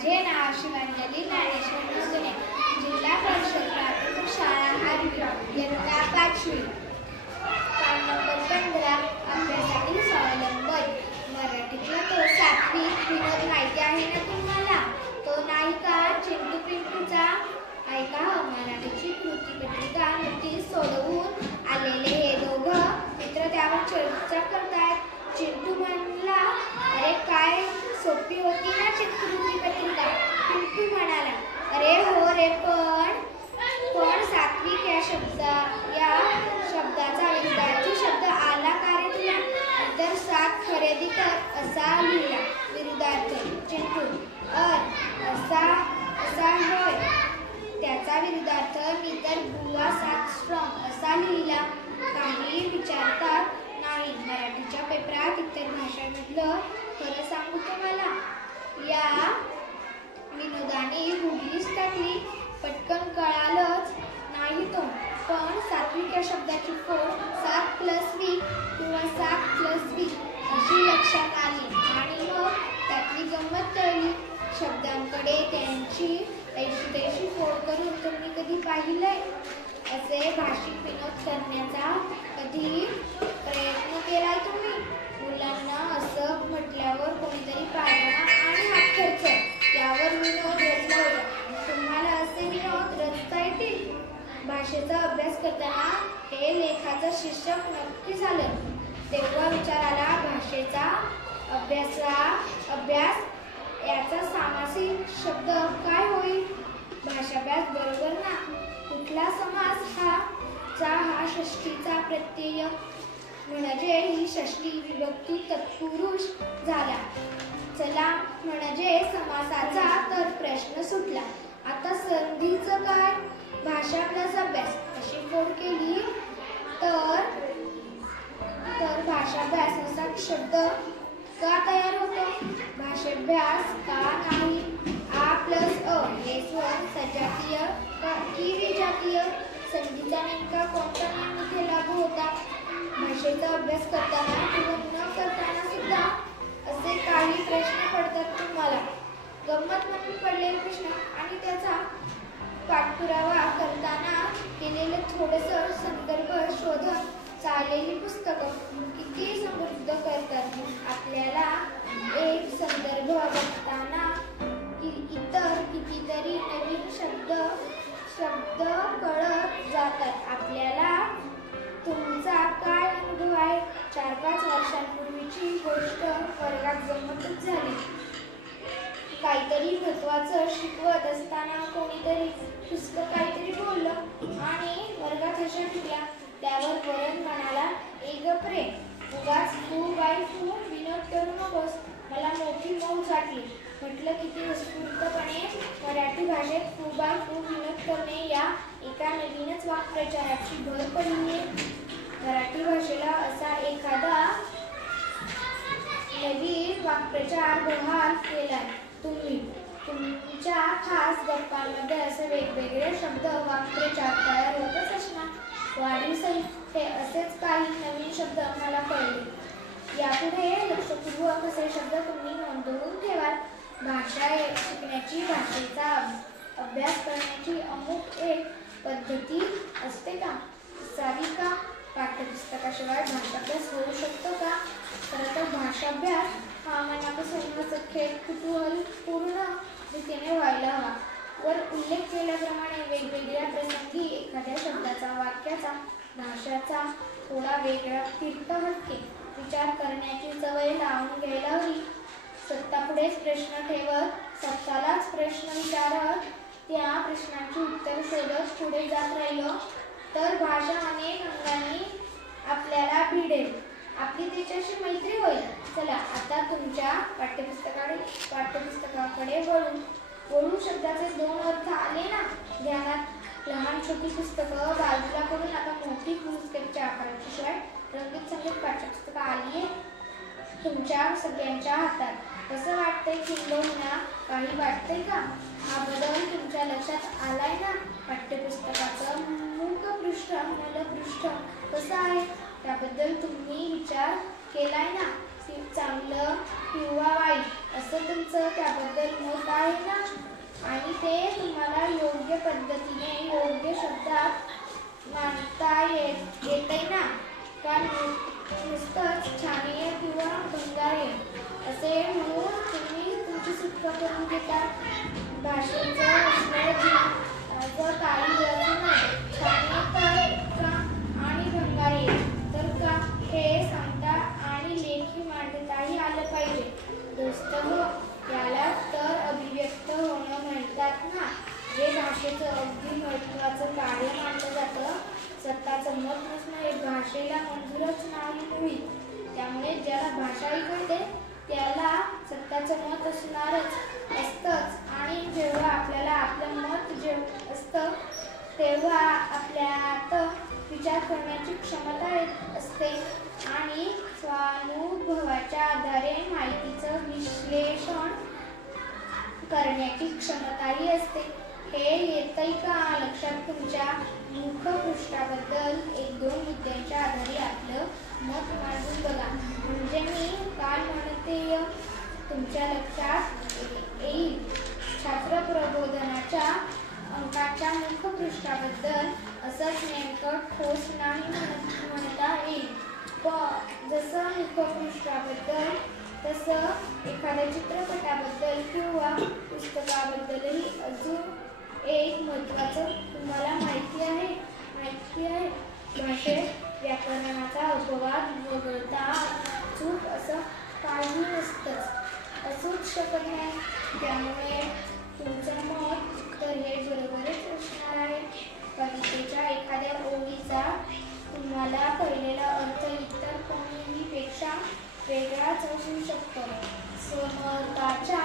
माझे नाव शिवांजली ज्ञानेश्वर नवगणे, जिल्हा परिषद प्राथमिक शाळा आरवी, इयत्ता 5वी, पान नंबर 15. अभ्यासातील स्वावलंबन. मराठीतला तो सात्विक विनोद माहिती आहे ना तुम्हाला? तो नाही का चिंटू पिंटूचा? ऐका मराठीची कृतीपत्रिका नुकतीच सोडवून आलेले हे दोघं मित्र त्यावर चर्चा करतायत. चिंटू म्हणला, अरे काय सोपी होती ना कृतीपत्रिका. पिंटू म्हणाला, अरे हो रे, पण सात्विक या शब्दाचा विरुद्धार्थी शब्द आला का रे तुला? नंतर सात खरेदी कर असा लिहिला विरुद्धार्थ. चिंटू असा होय, त्याचा विरुद्धार्थ मी तर बुवा सात स्ट्रॉंग असा लिहिला. काही विचारतात नाही. मराठीच्या पेपरात इतर भाषांमधलं खरं सांगू तुम्हाला, या विनोदाने गुगलीच टाकली, पटकन कळालंच नाही तो. पण सात्विक या शब्दाची फोड 7+वी किंवा 7+वी अशी लक्षात आली आणि मग त्यातली गंमत कळली. शब्दांकडे त्यांची ऐशी फोड करून तुम्ही कधी पाहिलंय? असे भाषिक विनोद करण्याचा कधी प्रयत्न केलाय तुम्ही? मुलांना असं म्हटल्यावर कोणीतरी प्रार्थना आणि हात खर्च यावर विनोद रचला होता. तुम्हाला असे विनोद रचता येतील? भाषेचा अभ्यास करताना हे लेखाचं शीर्षक नक्की झालं. तेव्हा विचार आला, भाषेचा अभ्यास याचा सामासिक शब्द काय होईल? भाषाभ्यास बरोबर ना? कुठला समास हा षष्टीचा प्रत्यय म्हणजे ही षष्टी विभक्ती तत्पुरुष झाला. चला म्हणजे समासाचा तर प्रश्न सुटला. आता संधीचं काय? भाषाभ्यास अभ्यास अशी फोड केली तर भाषाभ्यास असा शब्द का तयार होतो? भाषाभ्यास का नाही? A+अ हे स्वर सजातीय की विजातीय? संधीचा नेमका कोणता नियम इथे लागू होता? भाषेचा अभ्यास करताना किंवा न करताना सुद्धा असे काही प्रश्न पडतात तुम्हाला. गंमत म्हणून पडलेले प्रश्न आणि त्याचा पाठपुरावा करताना केलेलं थोडंसं संदर्भ शोधून चाललेली पुस्तकं किती समृद्ध करतात. आपल्याला एक संदर्भ बघताना इतर कितीतरी नवीन शब्द कळत जातात आपल्याला. तुमचा काय अनुभव आहे? 4-5 वर्षांपूर्वीची गोष्ट वर्गात गंमतच झाली. काहीतरी महत्त्वाचं शिकवत असताना कोणीतरी पुस्तक काहीतरी बोललं आणि वर्गात हशा निघाल्या. त्यावर वरण म्हणाला, ए गप रे, उगाच फू बाय फू विनोद करू नकोस. मला मोठी मौज वाटली. म्हटलं किती उत्स्फूर्तपणे मराठी भाषेत फू बाय फू विनोद करणे या एका नवीनच वाक्प्रचाराची भर पडली आहे. मराठी भाषेला असा एखादा नवीन वाक्प्रचार बहाल केलाय तुम्ही. तुमच्या खास गप्पांमध्ये असे वेगवेगळे शब्द वाक्प्रचार तयार होतच असणार. वाढीव साहित्य असेच काही नवीन शब्द मला कळले. यापुढे लक्षपूर्वक असे शब्द तुम्ही नोंदवून ठेवाल. भाषा शिकण्याची, भाषेचा अभ्यास करण्याची अमुक एक पद्धती असते का? असावी का? पाठ्यपुस्तकाशिवाय भाषाभ्यास होऊ शकतो का? खरं तर भाषाभ्यास हा मनापासून खेळ कुतूहल पूर्ण रीतीने व्हायला हवा. वर उल्लेख केल्याप्रमाणे वेगवेगळ्या प्रसंगी एखाद्या शब्दाचा, वाक्याचा, भाषाचा थोडा वेगळा तीर्थ हटके विचार करण्याची सवय लावून घ्यायला हवी. स्वतःपुढेच प्रश्न ठेवत, स्वतःलाच प्रश्न विचारत, त्या प्रश्नांची उत्तर शोधत पुढे जात राहिलो तर भाषा अनेक अंगांनी आपल्याला भिडेल. आपली तिच्याशी मैत्री होईल. चला आता तुमच्या पाठ्यपुस्तकाकडे वळू. शब्दाचे 2 अर्थ आले ना ध्यानात? लहान छोटी पुस्तकं बाजूला करून आता मोठी पुस्तकाच्या आकाराची शिवाय रंगीत संगीत पाठ्यपुस्तकं आली आहे तुमच्या सगळ्यांच्या हातात. कसं वाटतंय? किंबहुना काही वाटतंय का? हा बदल तुमच्या लक्षात आलाय ना? पाठ्यपुस्तकाचं मुखपृष्ठ, मूलपृष्ठ कसं आहे त्याबद्दल तुम्ही विचार केलाय ना? चांगलं किंवा वाईट असं तुमचं त्याबद्दल मत आहे ना? आणि ते तुम्हाला योग्य पद्धतीने योग्य शब्दात मांडता येतंय ना? का नुसतंच छानीय किंवा भंगार असे म्हणून तुम्ही तुमची सुटका करून घेता? भाषेचं जर काही छानीय का आणि भंगार तर का हे सांगता आणि लेखी मांडताही आलं पाहिजे. दोस्तहो, याला तर अभिव्यक्त होणं म्हणतात ना, जे भाषेचं अगदी महत्त्वाचं कार्य मानलं जातं. स्वतःचं मत नसणं हे भाषेला मंजूरच नाही मुळी. त्यामुळे ज्याला भाषाही कळते त्याला स्वतःचं मत असतंच. आणि जेव्हा आपल्याला आपलं मत असतं तेव्हा आपल्यात विचार करण्याची क्षमता असते आणि स्वानुभवाच्या आधारे माहितीचं विश्लेषण करण्याची क्षमताही असते. हे येतंय का लक्षात? तुमच्या मुखपृष्ठाबद्दल 1-2 मुद्द्यांच्या आधारे आपलं मत मांडून बघा. म्हणजे मी काय म्हणते तुमच्या लक्षात येईल. छात्र प्रबोधनाच्या अंकाच्या मुखपृष्ठाबद्दल असंच नेमकं ठोस नाही म्हणता येईल. जसं मुखपृष्ठाबद्दल तसं एखाद्या चित्रपटाबद्दल किंवा पुस्तकाबद्दलही अजून एक महत्त्वाचं तुम्हाला माहिती आहे. भाषेत व्याकरणाचा अपवाद वगळता चूक असं काही असूच शकत नाही. त्यामुळे तुमचं मत तर हे बरोबरच असणार आहे. कवितेच्या एखाद्या ओळीचा तुम्हाला कळलेला अर्थ इतर कोणीही पेक्षा वेगळाच असू शकतो. समर्थाच्या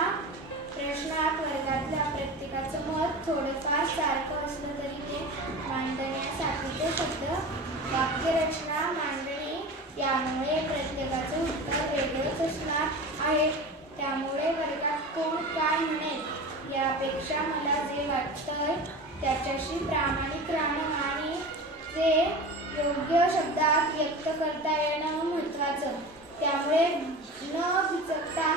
प्रश्नात वर्गातल्या प्रत्येकाचं मत थोडंफार सारखं असलं तरी ते मांडण्यासाठीचे शब्द वाक्यरचना मांडणी यामुळे प्रत्येकाचं उत्तर वेगळंच असणार आहे. त्यामुळे वर्गात कोण काय म्हणेल यापेक्षा मला जे वाटतंय त्याच्याशी प्रामाणिक राहणं आणि ते योग्य शब्दात व्यक्त करता येणं महत्त्वाचं. त्यामुळे न बिचकता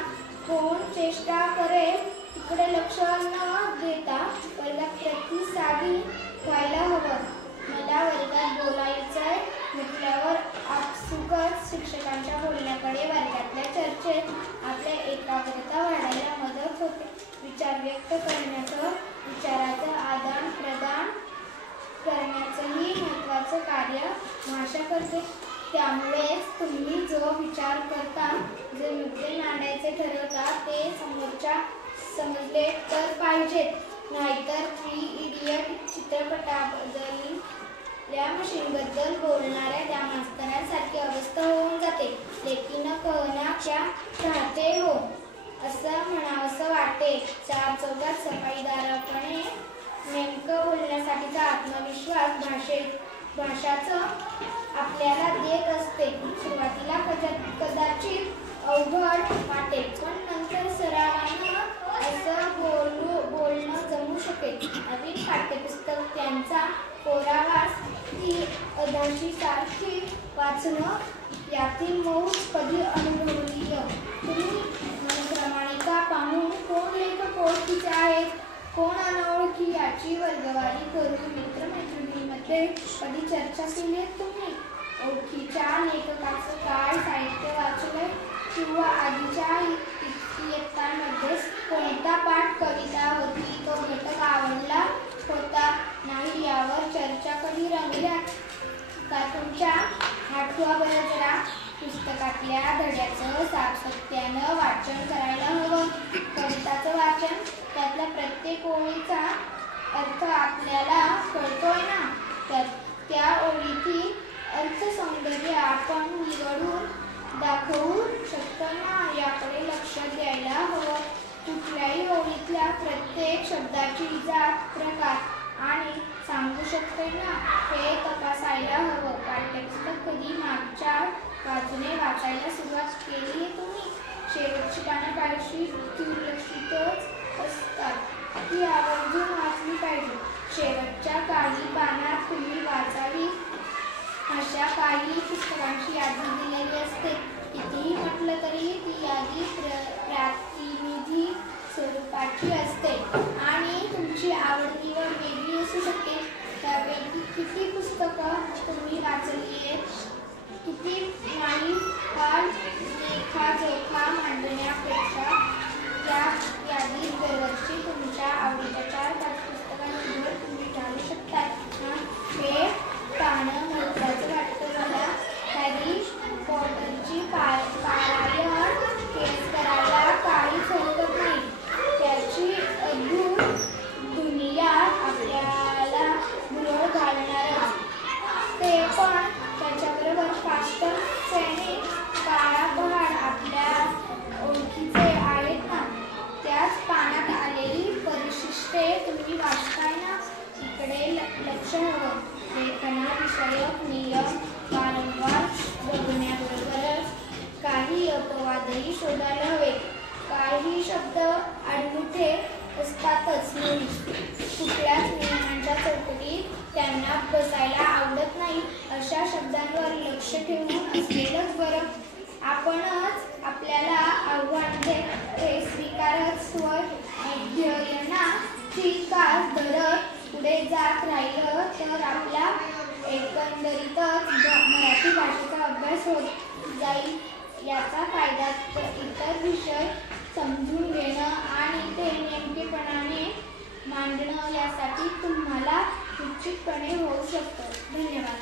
कोण चेष्टा करेल तिकडे लक्ष न देता वर्गात प्रतिसादी व्हायला हवं. मला वर्गात बोलायचंय म्हटल्यावर आपसुकच शिक्षकांच्या बोलण्याकडे वर्गातल्या चर्चेत आपल्या एकाग्रता वाढायला मदत होते. विचार व्यक्त करण्याचं, विचाराचं आदान प्रदान करण्याचंही महत्त्वाचं कार्य भाषा करते. त्यामुळेच तुम्ही जो विचार करता, जे मुद्दे मांडायचे ठरवता ते समोरच्या समजले तर पाहिजेत. नाहीतर 3 इडियट चित्रपटाबद्दल या मशीनबद्दल बोलणाऱ्या त्या मास्तरांसारखी अवस्था होऊन जाते. लेकीनं कहना क्या चाहते हो असं म्हणावंसं वाटते. 4 चौघात सफाईदारपणे नेमकं बोलण्यासाठीचा आत्मविश्वास भाषाचं आपल्याला देत असते. सुरुवातीला कदाचित अवघड वाटेल, पण नंतर सरावानं असं बोलणं जमू शकेल. नवीन पाठ्यपुस्तक त्यांचा कोरावास ती अधाशीसारखी वाचणं यातील मौज कधी अनुभवली? तुम्ही क्रमांका पाहून कोण लेखक ओळखीचे आहेत, कोण अनोळखी याची वर्गवारी करून मित्रमैत्रिणींमध्ये कधी चर्चा केली तुम्ही? ओळखीच्या लेखकाचं काय साहित्य वाचलंय किंवा आधीच्या इयत्तांमध्ये कोणता पाठ कविता होती, तो घटक आवडला होता नाही यावर चर्चा कधी रंगल्या का तुमच्या? आठवा बरं जरा. पुस्तकातल्या धड्याचं सातत्यानं वाचन करायला हवं. कविताचं वाचन, त्यातल्या प्रत्येक ओळीचा अर्थ आपल्याला कळतोय ना? त्या ओळीतील अर्थसौंदर्य आपण निवडून दाखवू शकतो ना, याकडे लक्ष द्यायला हवं. कुठल्याही ओळीतल्या प्रत्येक शब्दाची जात, प्रकार आणि सांगू शकते ना, हे तपासायला हवं. पाठ्यपुस्तक कधी मागच्या बाजूने वाचायला सुरुवात केली आहे तुम्ही? शेवटची पानं काहीशी दुर्लक्षितच असतात, ती आवर्जून वाचली पाहिजे. शेवटच्या काही पानात तुम्ही वाचावी अशा काही पुस्तकांची यादी दिलेली असते. कितीही म्हटलं तरी ती यादी प्रातिनिधिक लेखाजोखा मांडण्यापेक्षा त्या यादीत दरवर्षी तुमच्या आवडीच्या 4-5 पुस्तकांची निवड तुम्ही टाळू शकता. हे टाळणं महत्त्वाचं वाटतं मला. हॅरी पॉटरची पारायण करायला काहीच हरकत नाही. त्याची अद्भुत दुनिया आपल्याला भुरळ घालणारच. ते पण त्याच्याबरोबर फास्ट सैनिक, काळा पहाड आपल्या ओळखीचे आहेत ना. त्याच पानात आलेली परिशिष्टे तुम्ही वाचताय ना. इकडे लक्ष हवं. लेखनाविषयक नियम वारंवार बघण्याबरोबरच काही अपवादही शोधायला हवेत. काही शब्द अडमुठे असतातच मुळीच. कुठल्याच नियमांच्या चौकटीत त्यांना बसायला आवडत नाही. अशा शब्दांवर लक्ष ठेवून असलेलंच बरं. आपणच आपल्याला आव्हान देत ते स्वीकारत स्वअध्ययनाची कास धरत पुढे जात राहिलं तर आपला एकंदरीतच मराठी भाषेचा अभ्यास होत जाईल. याचा फायदा इतर विषय समजून घेणं आणि ते नेमकेपणाने मांडणं यासाठी तुम्हाला निश्चितपणे होऊ शकतो. धन्यवाद.